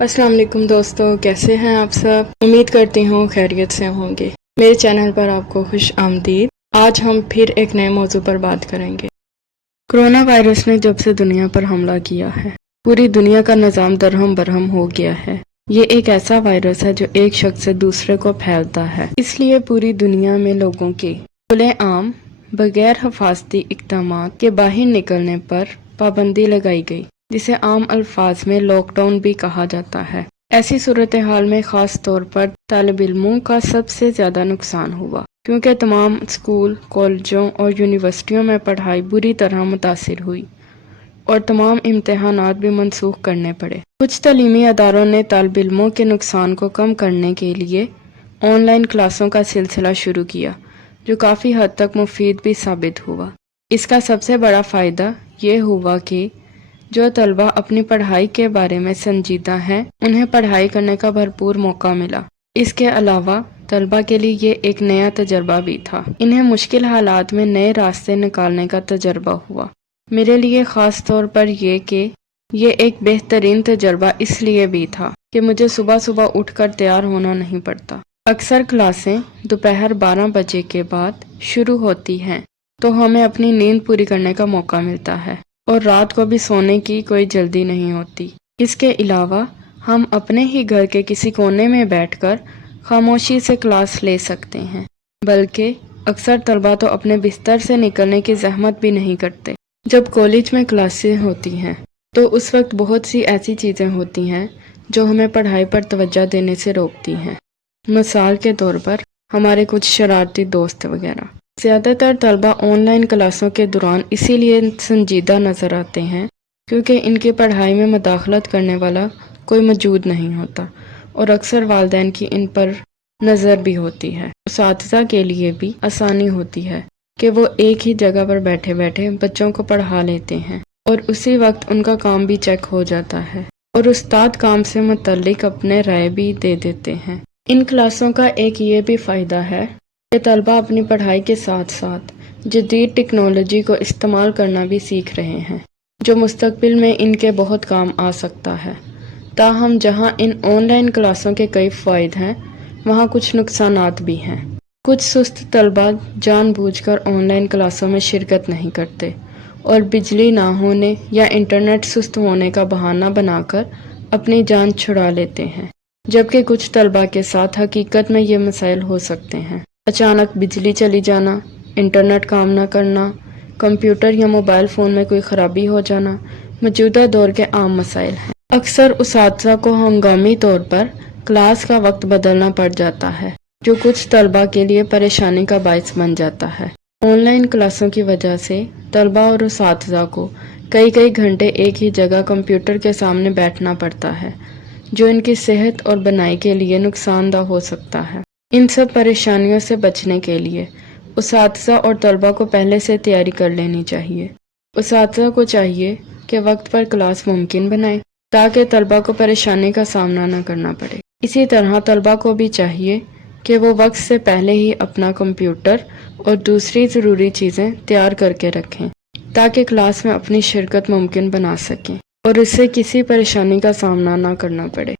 السلام علیکم دوستو، کیسے ہیں آپ سب؟ امید کرتی ہوں خیریت سے ہوں گے۔ میرے چینل پر آپ کو خوش آمدید۔ آج ہم پھر ایک نئے موضوع پر بات کریں گے۔ کرونا وائرس نے جب سے دنیا پر حملہ کیا ہے، پوری دنیا کا نظام درہم برہم ہو گیا ہے۔ یہ ایک ایسا وائرس ہے جو ایک شخص سے دوسرے کو پھیلتا ہے، اس لیے پوری دنیا میں لوگوں کے کھلے عام بغیر حفاظتی اقدامات کے باہر نکلنے پر پابندی لگائی گئی، جسے عام الفاظ میں لاک ڈاؤن بھی کہا جاتا ہے۔ ایسی صورتحال میں خاص طور پر طالب علموں کا سب سے زیادہ نقصان ہوا، کیونکہ تمام اسکول، کالجوں اور یونیورسٹیوں میں پڑھائی بری طرح متاثر ہوئی اور تمام امتحانات بھی منسوخ کرنے پڑے۔ کچھ تعلیمی اداروں نے طالب علموں کے نقصان کو کم کرنے کے لیے آن لائن کلاسوں کا سلسلہ شروع کیا، جو کافی حد تک مفید بھی ثابت ہوا۔ اس کا سب سے بڑا فائدہ یہ ہوا کہ جو طلبہ اپنی پڑھائی کے بارے میں سنجیدہ ہیں، انہیں پڑھائی کرنے کا بھرپور موقع ملا۔ اس کے علاوہ طلبہ کے لیے یہ ایک نیا تجربہ بھی تھا۔ انہیں مشکل حالات میں نئے راستے نکالنے کا تجربہ ہوا۔ میرے لیے خاص طور پر یہ ایک بہترین تجربہ اس لیے بھی تھا کہ مجھے صبح صبح اٹھ کر تیار ہونا نہیں پڑتا۔ اکثر کلاسیں دوپہر 12 بجے کے بعد شروع ہوتی ہیں، تو ہمیں اپنی نیند پوری کرنے کا موقع ملتا ہے اور رات کو بھی سونے کی کوئی جلدی نہیں ہوتی۔ اس کے علاوہ ہم اپنے ہی گھر کے کسی کونے میں بیٹھ کر خاموشی سے کلاس لے سکتے ہیں، بلکہ اکثر طلبہ تو اپنے بستر سے نکلنے کی زحمت بھی نہیں کرتے۔ جب کالج میں کلاسیں ہوتی ہیں تو اس وقت بہت سی ایسی چیزیں ہوتی ہیں جو ہمیں پڑھائی پر توجہ دینے سے روکتی ہیں۔ مثال کے طور پر ہمارے کچھ شرارتی دوست وغیرہ۔ زیادہ تر طلبہ آن لائن کلاسوں کے دوران اسی لیے سنجیدہ نظر آتے ہیں کیونکہ ان کی پڑھائی میں مداخلت کرنے والا کوئی موجود نہیں ہوتا، اور اکثر والدین کی ان پر نظر بھی ہوتی ہے۔ اساتذہ کے لیے بھی آسانی ہوتی ہے کہ وہ ایک ہی جگہ پر بیٹھے بیٹھے بچوں کو پڑھا لیتے ہیں اور اسی وقت ان کا کام بھی چیک ہو جاتا ہے، اور استاد کام سے متعلق اپنے رائے بھی دے دیتے ہیں۔ ان کلاسوں کا ایک یہ بھی فائدہ ہے کہ طلبہ اپنی پڑھائی کے ساتھ ساتھ جدید ٹیکنالوجی کو استعمال کرنا بھی سیکھ رہے ہیں، جو مستقبل میں ان کے بہت کام آ سکتا ہے۔ تاہم جہاں ان آن لائن کلاسوں کے کئی فوائد ہیں، وہاں کچھ نقصانات بھی ہیں۔ کچھ سست طلبہ جان بوجھ کر آن لائن کلاسوں میں شرکت نہیں کرتے اور بجلی نہ ہونے یا انٹرنیٹ سست ہونے کا بہانہ بنا کر اپنی جان چھڑا لیتے ہیں، جبکہ کچھ طلبہ کے ساتھ حقیقت میں یہ مسائل ہو سکتے ہیں۔ اچانک بجلی چلی جانا، انٹرنیٹ کام نہ کرنا، کمپیوٹر یا موبائل فون میں کوئی خرابی ہو جانا موجودہ دور کے عام مسائل ہیں۔ اکثر اساتذہ کو ہنگامی طور پر کلاس کا وقت بدلنا پڑ جاتا ہے، جو کچھ طلبہ کے لیے پریشانی کا باعث بن جاتا ہے۔ آن لائن کلاسوں کی وجہ سے طلبہ اور اساتذہ کو کئی گھنٹے ایک ہی جگہ کمپیوٹر کے سامنے بیٹھنا پڑتا ہے، جو ان کی صحت اور بنائی کے لیے نقصان دہ ہو سکتا ہے۔ ان سب پریشانیوں سے بچنے کے لیے اساتذہ اور طلبہ کو پہلے سے تیاری کر لینی چاہیے۔ اساتذہ کو چاہیے کہ وقت پر کلاس ممکن بنائیں تاکہ طلبہ کو پریشانی کا سامنا نہ کرنا پڑے۔ اسی طرح طلبہ کو بھی چاہیے کہ وہ وقت سے پہلے ہی اپنا کمپیوٹر اور دوسری ضروری چیزیں تیار کر کے رکھیں تاکہ کلاس میں اپنی شرکت ممکن بنا سکیں اور اس سے کسی پریشانی کا سامنا نہ کرنا پڑے۔